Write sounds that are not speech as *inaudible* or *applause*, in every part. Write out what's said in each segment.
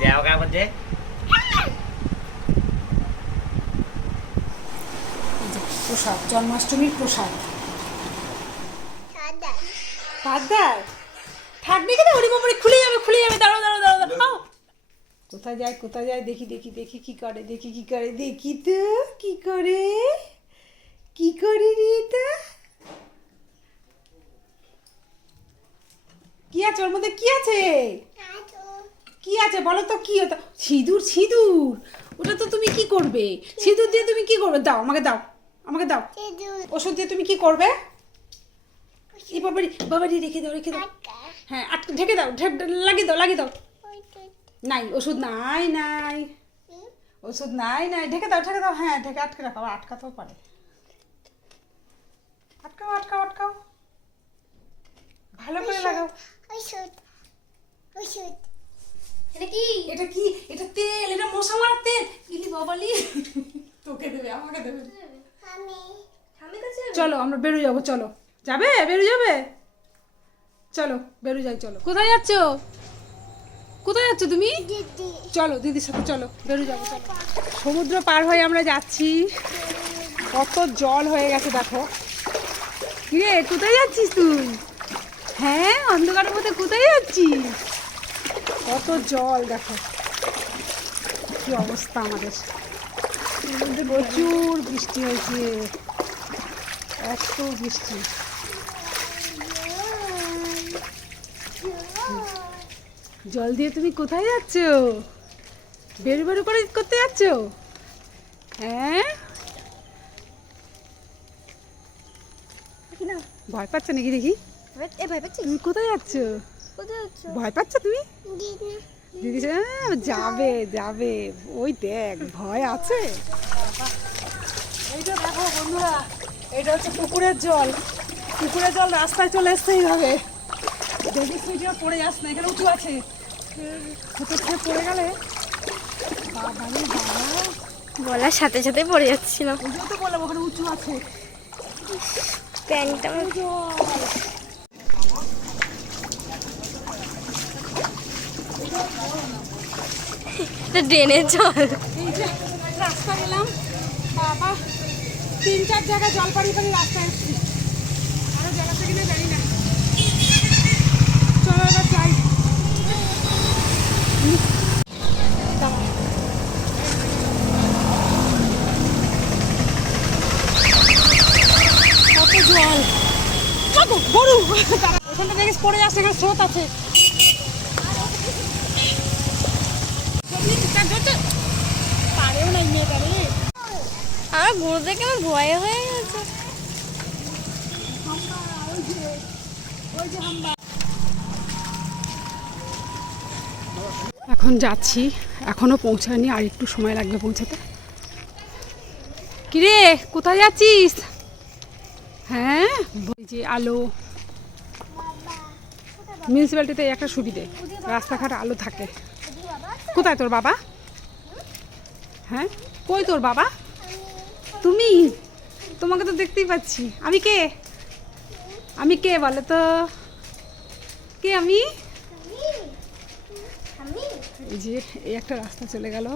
দেও काय म्हणते এই যে প্রসাদ জন্মাষ্টমীর প্রসাদ ভাত দেয় থাকবে কেন ওরি বাবারে খুলে যাবে খুলে যাবে দাঁড়াও দাঁড়াও দাঁড়াও দাঁড়াও কোথায় যায় কোথায় যায় দেখি দেখি দেখি কি করে দেখি কি করে দেখি তো কি করে কি করে রে কি আছে ওর মধ্যে? কি আছে? কি আছে? বলো তো কি ওটা? সিঁদুর সিঁদুর। ওটা তো তুমি কি করবে? সিঁদুর দিয়ে তুমি কি করবে? দাও আমাকে দাও আমাকে দাও। ওষুধ দিয়ে তুমি কি করবে? এই বাবারি বাবারি রেখে দাও রেখে দাও। হ্যাঁ আটকে ঢেকে দাও ঢেক- লাগিয়ে দাও লাগিয়ে দাও। নাই ওষুধ নাই নাই। ওষুধ নাই নাই। ঢেকে দাও ঢেকে দাও। হ্যাঁ ঢেকে আটকে রাখো আটকাতেও পারে। আটকাও আটকাও আটকাও ভালো করে লাগাও এটা কি? এটা তেল এটা মশা মারার তেল। ইলি বাবালি তোকে দেবে আমাকে দেবে। চলো আমরা বেরো যাব চলো। যাবে? বেরো যাবে? চলো বেরো যাই চলো। কোথায় যাচ্ছ? কোথায় যাচ্ছ তুমি? চলো দিদির সাথে চলো বেরো যাব চলো। সমুদ্র পার হয়ে আমরা যাচ্ছি। কত জল হয়ে গেছে দেখো। কিরে কোথায় যাচ্ছিস তুই? হ্যাঁ অন্ধকারের মধ্যে কোথায় যাচ্ছিস? কত জল দেখো। কি অবস্থা আমাদের। প্রচুর বৃষ্টি হয়েছে। এত বৃষ্টি। জল দিয়ে তুমি কোথায় যাচ্ছ? বেরু বেরু করে করতে যাচ্ছ? হ্যাঁ? ভয় পাচ্ছ নাকি দেখি? কোথায় যাচ্ছ? ভয় পাচ্ছ তুমি? দিদি যাবে যাবে। ওই দেখ ভয় আছে। এইটা দেখো বন্ধুরা এটা হচ্ছে পুকুরের জল। পুকুরের জল রাস্তায় চলে আসতে এইভাবে দেখি সুইটিও পড়ে যাস না এখানে উঁচু আছে। হতে খেয়ে পড়ে গেলে? বলার সাথে সাথে পড়ে যাচ্ছিলাম। ওই জন্য তো বললাম ওখানে উঁচু আছে। প্যান্টটা এটা ড্রেনের জল রাস্তা গেলাম বাবা, তিন, চার জায়গায় জল পাড়ি পাড়ি রাস্তায় এসছি আরও জায়গা জল। দেখে পড়ে যাচ্ছে, এখানে স্রোত আছে। পারেও নাই মেয়েটা রে আমার গুঁড়ো দেখে আমার ভয় হয়ে গেছে। এখন যাচ্ছি এখনও পৌঁছায়নি আর একটু সময় লাগবে পৌঁছাতে। কিরে কোথায় যাচ্ছিস? হ্যাঁ ওই যে আলো। মিউনিসিপ্যালিটিতে একটা সুবিধে রাস্তাঘাট আলো থাকে। কোথায় তোর বাবা? হ্যাঁ? কই তোর বাবা? তুমি? তোমাকে তো দেখতেই পাচ্ছি। আমি কে? আমি কে বলো তো কে আমি? এই যে, এই একটা রাস্তা চলে গেল।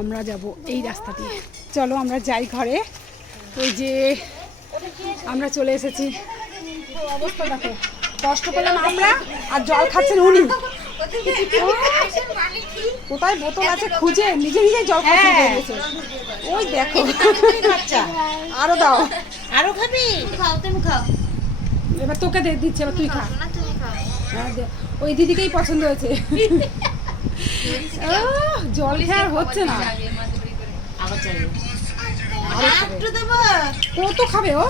আমরা যাব এই রাস্তা দিয়ে। চলো, আমরা যাই ঘরে। ওই যে, আমরা চলে এসেছি। দেখো কষ্ট পেলাম আমরা, আর জল খাচ্ছেন উনি। কোথায় বোতল আছে খুঁজে? নিজে নিজে জল খাচ্ছে। ওই দেখো। আরও দাও। আরও খাবি? খাও তুমি খাও। এবার তোকে দিয়ে দিচ্ছে এবার তুই খা। খাও। হ্যাঁ, ওই দিদিকেই পছন্দ হয়েছে। জল খেয়ে আর হচ্ছে না। কত খাবে ও।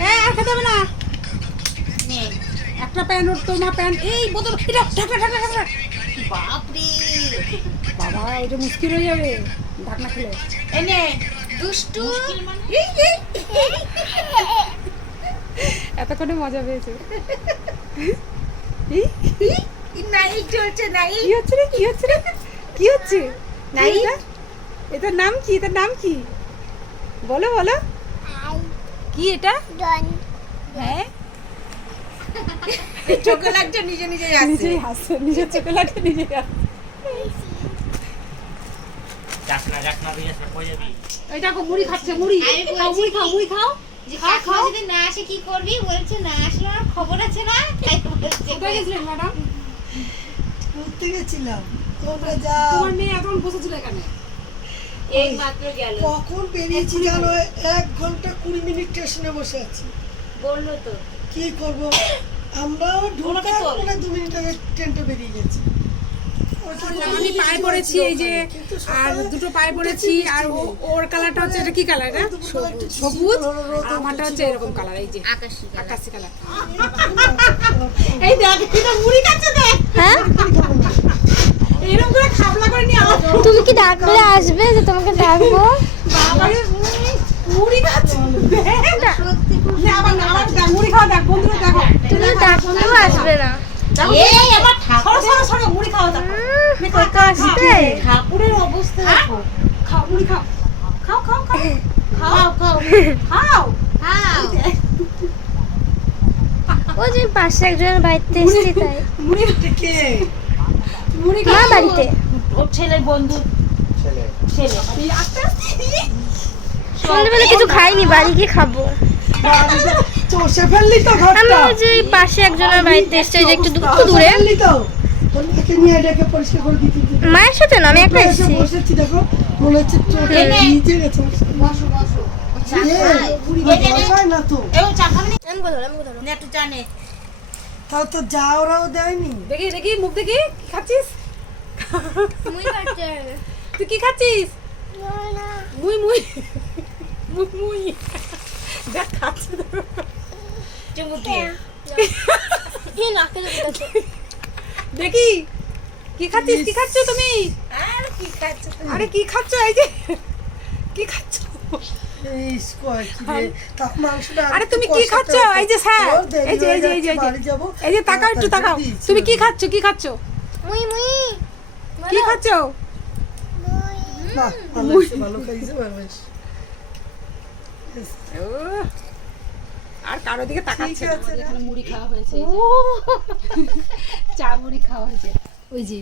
হ্যাঁ আর খেতে হবে না। নে একটা প্যান্ট ওর তোমার প্যান্ট এই বোতল এটা ঢাকা ঢাকা ঢাকা বাপরে! বাবা এটা মুশকিল হয়ে যাবে। ঢাকনা খুলে। এনে দুষ্টু। এতক্ষণে মজা পেয়েছে। নাই চলছে নাই? কি হচ্ছে রে কি হচ্ছে রে? কি হচ্ছে? নাই। এটার নাম কি? এটার নাম কি? বলো বলো। কি এটা? হ্যাঁ? *laughs* চোখে লাগছে নিজে নিজে নিজেই হাসছে নিজের চোখে লাগে নিজেই হাসছে। যাক না যাক না দিয়ে আসবে কই যাবি? এই দেখো মুড়ি খাচ্ছে মুড়ি। খাও মুড়ি খাও মুড়ি খাও। যে খাও, কাকিমা যদি না আসে কি করবি? বলছে না আসলে আমার খবর আছে না। তাই বলছে কোথায় গেছিলেন ম্যাডাম? ঘুরতে গেছিলাম। তোমরা যা তোমার মেয়ে এখন বসেছিল এখানে? এই মাত্র গেল। কখন বেরিয়েছি জানো? এক ঘণ্টা কুড়ি মিনিট স্টেশনে বসে আছি। বলল তো। কি করব? আমরাও ঢোকার পরে দু মিনিট আগে ট্রেনটা বেরিয়ে গেছে। আমি পায়ে পড়েছি এই যে আর দুটো পায়ে পড়েছি আর ও- ওর কালারটা হচ্ছে এটা কি কালার এটা সবুজ। আমারটা হচ্ছে এরকম কালার এই যে আকাশি আকাশি কালার এই দেখ এটা মুড়ি দেখ। হ্যাঁ? এরকম করে খাবলা করে নিয়ে তুমি কি ডাকলে আসবে যে তোমাকে ডাকবো? বাবারে মুড়ি খাচ্ছে। দেখ তুমি আসবে না। ঠাকুরের অবস্থা খাও মুড়ি খাও। খাও খাও খাও। খাও খাও খাও। যে পাশে একজনের বাড়িতে এসেছি তাই। মুড়ি কে মুড়ি মা বাড়িতে? ওর ছেলের বন্ধু। ছেলে। ছেলে। সন্ধ্যেবেলা কিছু খাইনি বাড়ি গিয়ে খাব। চষে ফেললি তো আমি ঘরটা ওই যে এই পাশে একজনের বাড়িতে এসেছি যে একটু একটু দূরে। মায়ের সাথে না? আমি একা এসেছি। বসেছি দেখো। মনে হচ্ছে চোখে গেছে। বসো বসো তো? আমি আমি তাও যা ওরাও দেয়নি। দেখি দেখি মুখ দেখি। কি খাচ্ছিস তুই কি খাচ্ছিস? মুই মুই। মুই মুই। দেখ খাচ্ছে দেখো। চুমুক দিয়ে কি নাকে ঢুকেছে দেখি কি খাচ্ছিস? কি খাচ্ছ তুমি? আর কি খাচ্ছ আরে কি খাচ্ছ? এই যে কি খাচ্ছ আরে তুমি কি খাচ্ছ? এই যে স্যার। এই যে এই যে এই যে এই যে। তাকাও একটু তাকাও। তুমি কি। খাচ্ছ? কি খাচ্ছ? মুই মুই কি খাচ্ছ বাহ, ভালো খাইছে আর কারও দিকে তাকাচ্ছে। এখানে মুড়ি খাওয়া হয়েছে এই চা মুড়ি খাওয়া হয়েছে। ওই যে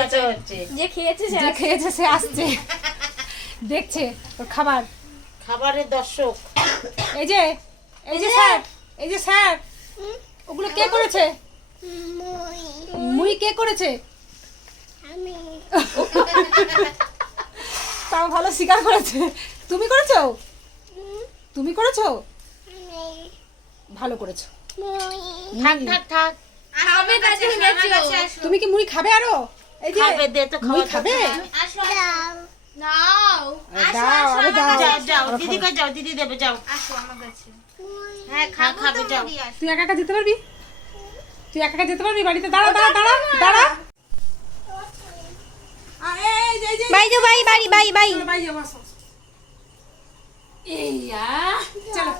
হচ্ছে। যে খেয়েছে যে খেয়েছে সে আসছে। দেখছে ওর খাবার। খাবারের দর্শক। এই যে এই যে স্যার এই যে স্যার। ওগুলো কে করেছে? মুই কে করেছে? তাও ভালো স্বীকার করেছে। তুমি করেছ? তুমি করেছ? ভালো করেছ। থাক থাক থাক। তুমি কি মুড়ি খাবে আরও? এই যে খাবে দে তো মুড়ি খাবে? আসো নাও। দাও আরে দাও। যাও যাও দিদি কাছে যাও দিদি দেবে যাও। আসো আমার কাছে। হ্যাঁ খা খাবে যাও। তুই একা একা যেতে পারবি? তুই একা একা যেতে পারবি বাড়িতে? দাঁড়া দাঁড়া দাঁড়া দাঁড়া। আ, এই যে, এই যে, bye bye bye. Bye bye বাড়ি এই চলো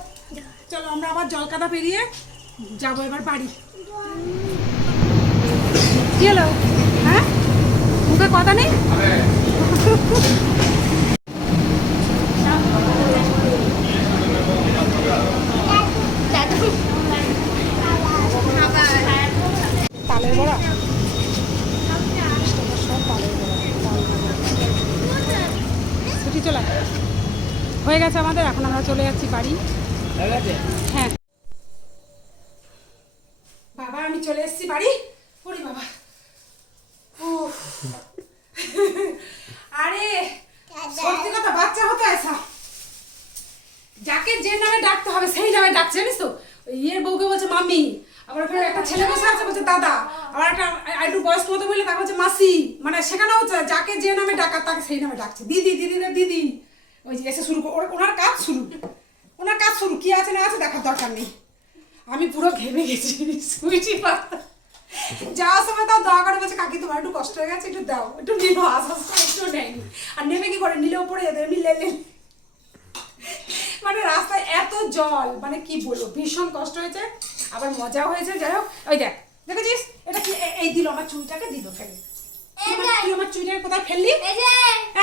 চলো আমরা আবার জলকাদা পেরিয়ে যাব এবার বাড়ি। কি হলো? হ্যাঁ? মুখে কথা নেই? তালের বড়া সব তালের বড়া ছুটি চলে হয়ে গেছে আমাদের এখন আমরা চলে যাচ্ছি বাড়ি। হ্যাঁ বাবা আমি চলে এসেছি বাড়ি। ওরে বাবা। আরে সত্যি কথা বাচ্চা হতে আসা। যাকে যে নামে ডাকতে হবে সেই নামে ডাকছে জানিস তো? ইয়ের বউকে বলছে মাম্মি। আবার ওখানে একটা ছেলে বসে আছে বলছে দাদা। আবার একটা একটু বয়স্ক মতো বললে তাকে বলছে মাসি। মানে সেখানেও হচ্ছে যাকে যে নামে ডাকার তাকে সেই নামে ডাকছে। দিদি দিদি দিদি। ওই যে এসে শুরু ওনার কাজ শুরু। ওনার কাজ শুরু। কি আছে না আছে দেখার দরকার নেই। আমি পুরো ঘেমে গেছি। পাতা যাওয়ার সময় তাও দয়া করে বলছে কাকি তোমার একটু কষ্ট হয়ে গেছে একটু দাও। একটু নিল আস্তে একটু নেয়নি। আর নেমে কি করে? নিলেও পড়ে যেত এমনি লেলে মানে রাস্তায় এত জল মানে কি বলব ভীষণ কষ্ট হয়েছে। আবার মজাও হয়েছে যাই হোক। ওই দেখ দেখেছিস? এটা কি? এই দিল আমার চুলটাকে দিল ফেলে। আমার চুলটাকে কোথায় ফেললি?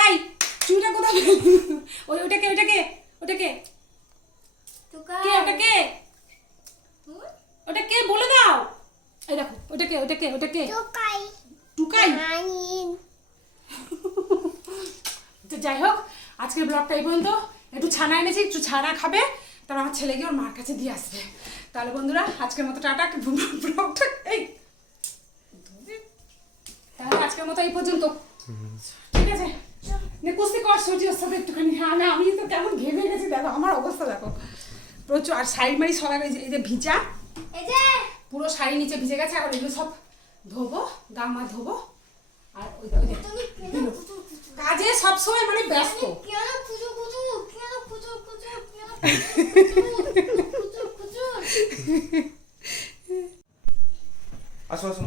এই এই চুলটা কোথায় ওই ওটাকে ওটাকে ওটাকে। তুকা কে ওটা কে ওটা কে বলে দাও ওটাকে ওটাকে ওটাকে। টুকাই তো যাই হোক আজকের ব্লগটা এই পর্যন্ত। একটু ছানা এনেছি একটু ছানা খাবে। তারপর আমার ছেলে গিয়ে ওর মার কাছে দিয়ে আসবে। তাহলে বন্ধুরা আজকের মতো টাটা ব্লগটা এই। তাহলে আজকের মতো এই পর্যন্ত। ঠিক আছে? কুস্তি কর সূর্য ওর সাথে একটুখানি। হ্যাঁ না আমি তো কেমন ঘেমে গেছি দেখো আমার অবস্থা দেখো। প্রচুর আর শাড়ি মাড়ি সরা গেছে এই যে ভিজা পুরো শাড়ি নিচে ভিজে গেছে আর ওইগুলো সব ধোবো গা ধোবো আর ওই কাজে সবসময় মানে ব্যস্ত। আসো আসো